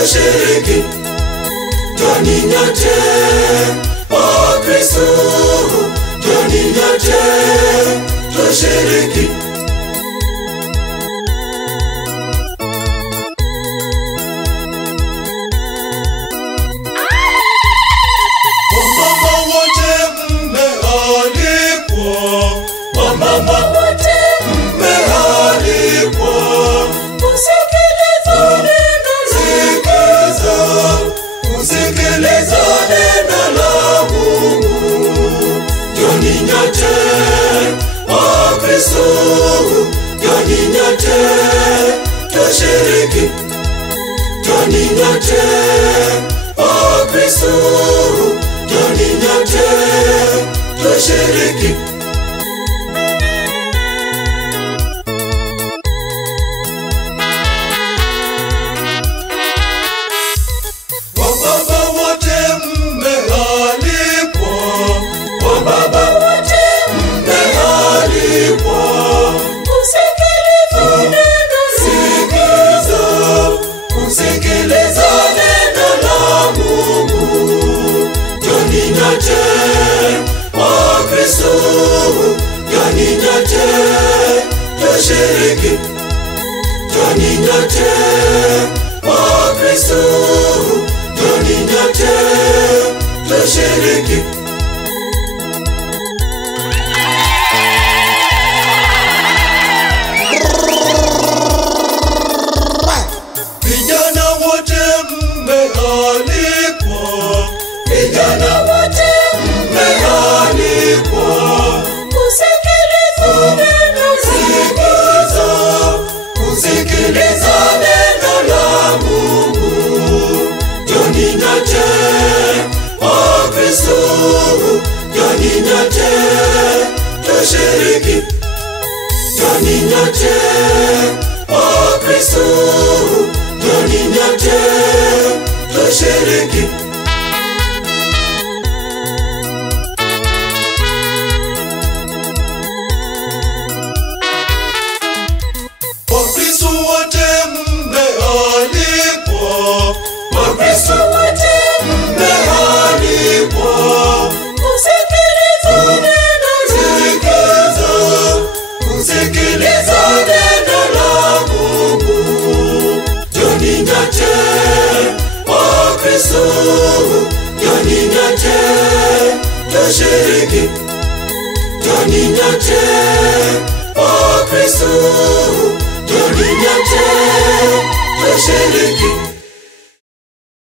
tushiriki. Njoni nyote wa Kristo, njoni nyote tushiriki. Wamama wote mmealikwa, wamama wote mmealikwa. Kusikiliza neno la Mungu. Njoni nyote wa Kristo, njoni nyote tushiriki. Njoni nyote wa Kristo, njoni nyote tushiriki. Kusikiliza neno la Mungu. Njoni nyote wa Kristo, njoni nyote tushiriki. Njoni nyote wa Kristo, njoni nyote tushiriki. Vijana wote mmealikwa, vijana wote mmealikwa. Kusikiliza neno la Mungu. Njoni nyote wa Kristo, njoni nyote tushiriki. Njoni nyote wa Kristo, njoni nyote tushiriki. Wakristo wote mmealikwa, Wakristo wote mmealikwa. Kusikiliza neno la Mungu. Njoni nyote wa Kristo, njoni nyote tushiriki. Njoni nyote wa Kristo, njoni nyote tushiriki.